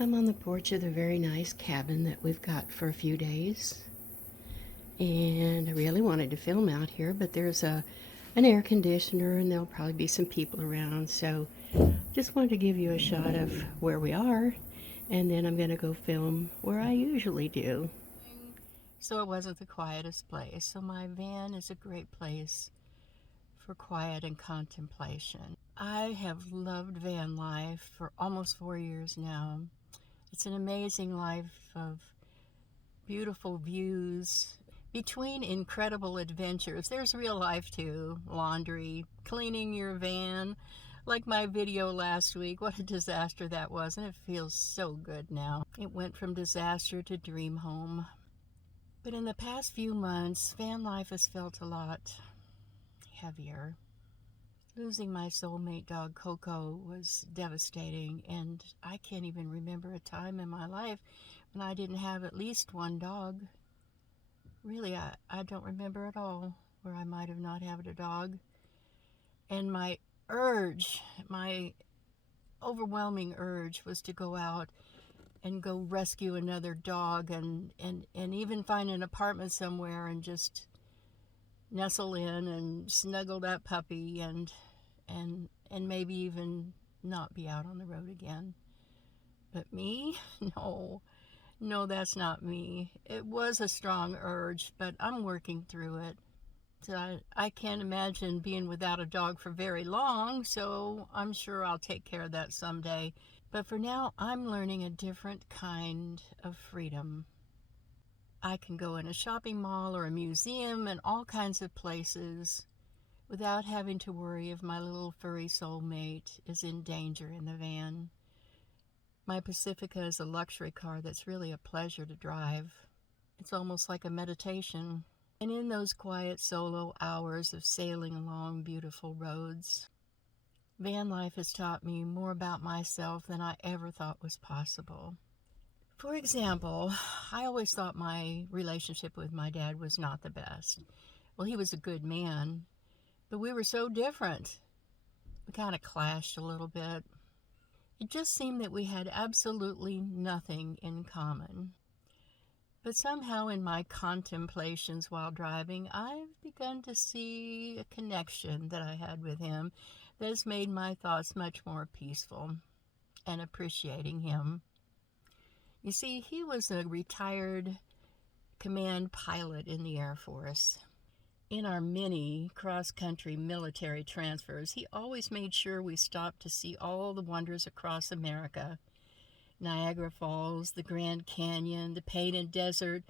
I'm on the porch of the very nice cabin that we've got for a few days. And I really wanted to film out here, but there's an air conditioner and there'll probably be some people around. So just wanted to give you a shot of where we are. And then I'm going to go film where I usually do. So it wasn't the quietest place. So my van is a great place for quiet and contemplation. I have loved van life for almost 4 years now. It's an amazing life of beautiful views. Between incredible adventures, there's real life too. Laundry, cleaning your van. Like my video last week, what a disaster that was, and it feels so good now. It went from disaster to dream home. But in the past few months, van life has felt a lot heavier. Losing my soulmate dog Coco was devastating, and I can't even remember a time in my life when I didn't have at least one dog. Really, I don't remember at all where I might have not had a dog. And my overwhelming urge was to go out and go rescue another dog and even find an apartment somewhere and just nestle in and snuggle that puppy and maybe even not be out on the road again. But me? No, that's not me. It was a strong urge, but I'm working through it. So I can't imagine being without a dog for very long, so I'm sure I'll take care of that someday. But for now, I'm learning a different kind of freedom. I can go in a shopping mall or a museum and all kinds of places without having to worry if my little furry soulmate is in danger in the van. My Pacifica is a luxury car that's really a pleasure to drive. It's almost like a meditation. And in those quiet solo hours of sailing along beautiful roads, van life has taught me more about myself than I ever thought was possible. For example, I always thought my relationship with my dad was not the best. Well, he was a good man, but we were so different. We kind of clashed a little bit. It just seemed that we had absolutely nothing in common. But somehow in my contemplations while driving, I've begun to see a connection that I had with him that has made my thoughts much more peaceful and appreciating him. You see, he was a retired command pilot in the Air Force. In our many cross-country military transfers, he always made sure we stopped to see all the wonders across America. Niagara Falls, the Grand Canyon, the Painted Desert,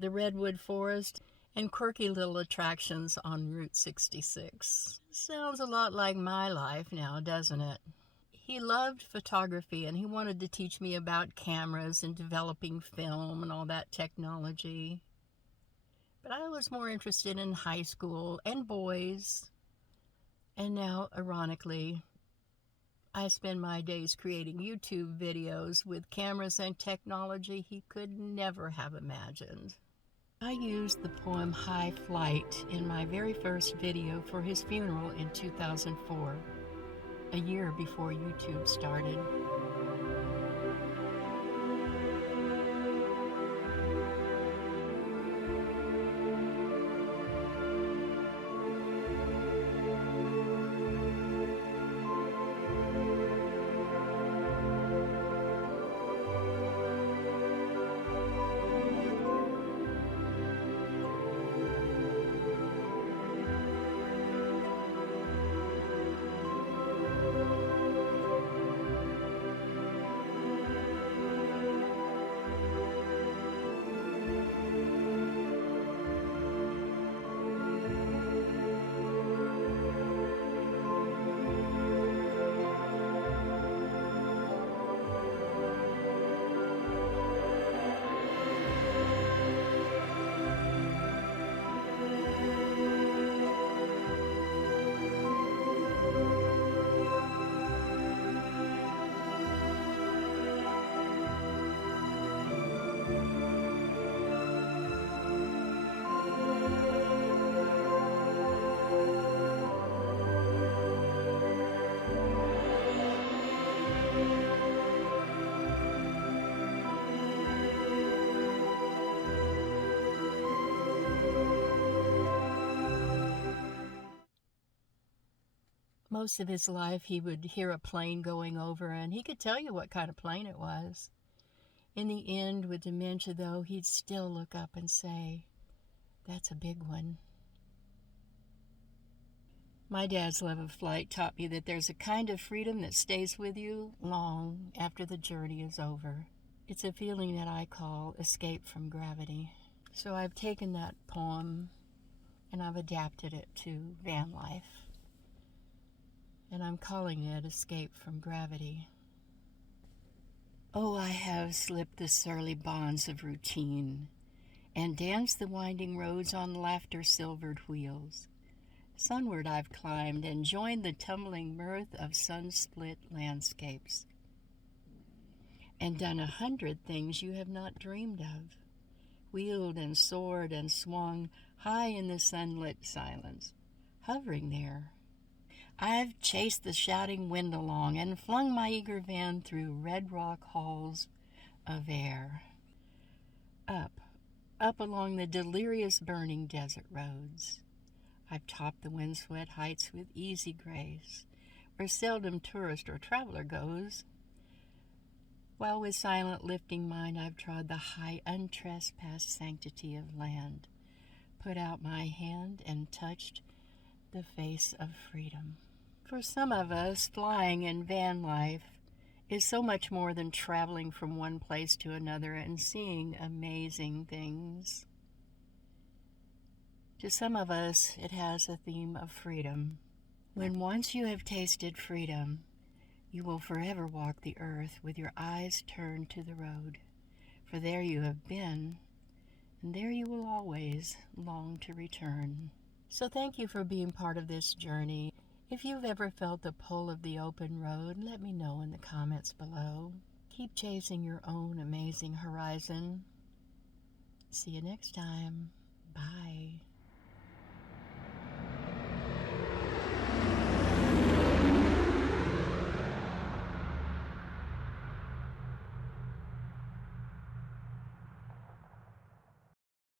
the Redwood Forest, and quirky little attractions on Route 66. Sounds a lot like my life now, doesn't it? He loved photography and he wanted to teach me about cameras and developing film and all that technology. But I was more interested in high school and boys. And now, ironically, I spend my days creating YouTube videos with cameras and technology he could never have imagined. I used the poem High Flight in my very first video for his funeral in 2004, a year before YouTube started. most of his life he would hear a plane going over, and he could tell you what kind of plane it was. In the end, with dementia though, he'd still look up and say, "That's a big one." My dad's love of flight taught me that there's a kind of freedom that stays with you long after the journey is over. It's a feeling that I call escape from gravity. So I've taken that poem and I've adapted it to van life. And I'm calling it Escape from Gravity. Oh, I have slipped the surly bonds of routine and danced the winding roads on laughter-silvered wheels. Sunward I've climbed and joined the tumbling mirth of sun-split landscapes, and done 100 things you have not dreamed of, wheeled and soared and swung high in the sunlit silence, hovering there. I've chased the shouting wind along and flung my eager van through red rock halls of air, up along the delirious burning desert roads. I've topped the windswept heights with easy grace, where seldom tourist or traveler goes, while with silent lifting mind I've trod the high untrespassed sanctity of land, put out my hand and touched the face of freedom. For some of us, flying in van life is so much more than traveling from one place to another and seeing amazing things. To some of us, it has a theme of freedom. When once you have tasted freedom, you will forever walk the earth with your eyes turned to the road, for there you have been, and there you will always long to return. So thank you for being part of this journey. If you've ever felt the pull of the open road, let me know in the comments below. Keep chasing your own amazing horizon. See you next time. Bye.